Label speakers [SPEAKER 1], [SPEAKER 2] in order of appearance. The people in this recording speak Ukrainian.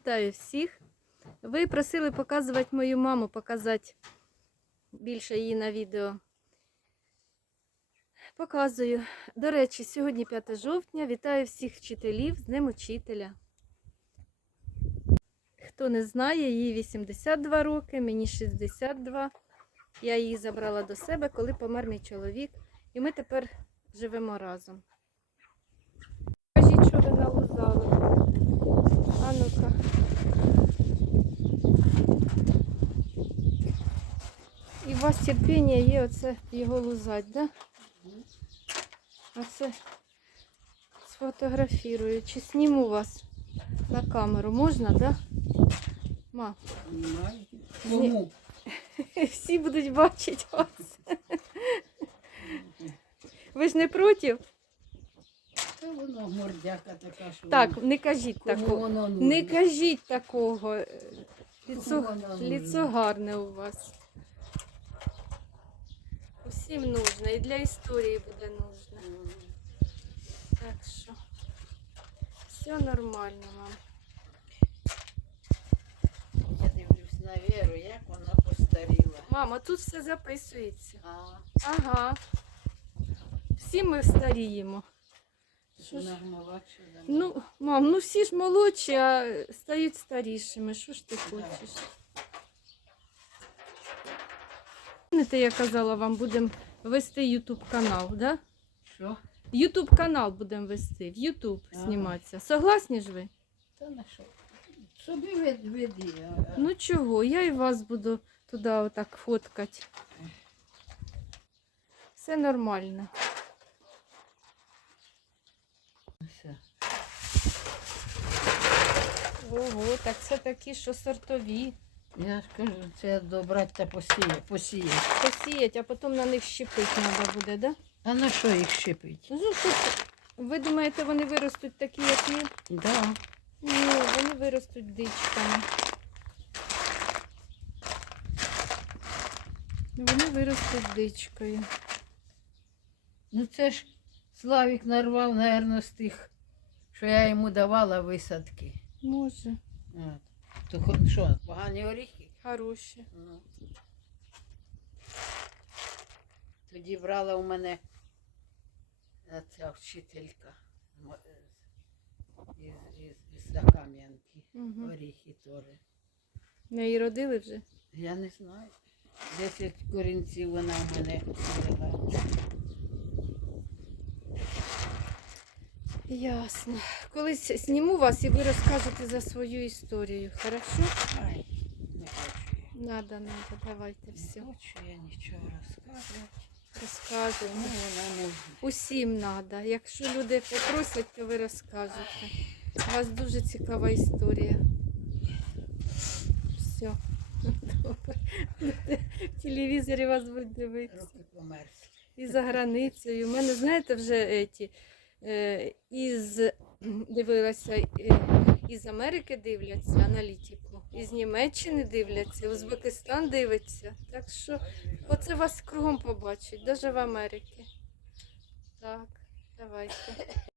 [SPEAKER 1] Вітаю всіх. Ви просили показувати мою маму, показати більше її на відео. Показую. До речі, сьогодні 5 жовтня. Вітаю всіх вчителів з Днем Учителя. Хто не знає, їй 82 роки, мені 62. Я її забрала до себе, коли помер мій чоловік. І ми тепер живемо разом. Кажіть, що ви налузали. А ну-ка. І у вас терпіння є оце його лузать, да? А це сфотографірую. Чи зніму вас на камеру? Можна, да? Ма.
[SPEAKER 2] Кому?
[SPEAKER 1] всі будуть бачити вас. Ви ж не проти?
[SPEAKER 2] Та воно мордяка така, що
[SPEAKER 1] Так, не кажіть
[SPEAKER 2] кому
[SPEAKER 1] такого.
[SPEAKER 2] воно
[SPEAKER 1] Не кажіть такого. Ліцо,
[SPEAKER 2] воно нужно?
[SPEAKER 1] ліцо гарне у вас. Усім нужно. І для історії буде нужно. Так що все нормально, мам.
[SPEAKER 2] Я дивлюсь на Веру, як вона постаріла.
[SPEAKER 1] Мама, тут все записується.
[SPEAKER 2] А,
[SPEAKER 1] Ага. Всі ми старіємо. Що ж?
[SPEAKER 2] вона ж молодша за мене.
[SPEAKER 1] Ну, мам, ну всі ж молодші, а стають старішими. Що ж ти хочеш? Пам'ятаєте, я казала вам, будемо вести Ютуб канал, да?
[SPEAKER 2] Що?
[SPEAKER 1] Ютуб канал будемо вести, в Ютуб
[SPEAKER 2] Ага.
[SPEAKER 1] зніматися. Согласні ж ви?
[SPEAKER 2] Та на що? Собі вед- веди. а-
[SPEAKER 1] Ну чого, я і вас буду туди отак фоткати. Все нормально.
[SPEAKER 2] Все.
[SPEAKER 1] Ого, так це такі, що сортові.
[SPEAKER 2] Я ж кажу, це добрати та посіє, посіє.
[SPEAKER 1] Посіять, а потім на них щепити треба буде, да?
[SPEAKER 2] А на що їх щепить?
[SPEAKER 1] Ну, ви думаєте, вони виростуть такі, як ми?
[SPEAKER 2] Да.
[SPEAKER 1] Ні, вони виростуть дичками. Вони виростуть дичкою.
[SPEAKER 2] Ну це ж Славік нарвав, напевно, з тих, що я йому давала висадки.
[SPEAKER 1] Може,
[SPEAKER 2] От. То хо- що, погані оріхи?
[SPEAKER 1] хороші.
[SPEAKER 2] Ну. Тоді брала у мене е, ця вчителька м- е, із, із, із Закам'янки.
[SPEAKER 1] Угу.
[SPEAKER 2] Оріхи теж.
[SPEAKER 1] Неї родили вже?
[SPEAKER 2] Я не знаю. Десять корінців вона в мене взяла.
[SPEAKER 1] Ясно. Колись зніму вас і ви розкажете за свою історію, хорошо?
[SPEAKER 2] Ай, не хочу.
[SPEAKER 1] Надо, надо, давайте все.
[SPEAKER 2] Не хочу я нічого розказувати. Ну,
[SPEAKER 1] Розказуємо.
[SPEAKER 2] не
[SPEAKER 1] Усім надо. Якщо люди попросять, то ви розкажете. У вас дуже цікава історія. Все. Добре. В телевізорі вас будуть дивитися.
[SPEAKER 2] руки померзли.
[SPEAKER 1] І за границею. У мене, знаєте, вже еті, е, із дивилася, е, із Америки дивляться аналітику, із Німеччини дивляться, Узбекистан дивиться. Так що оце вас кругом побачить, навіть в Америці. Так, давайте.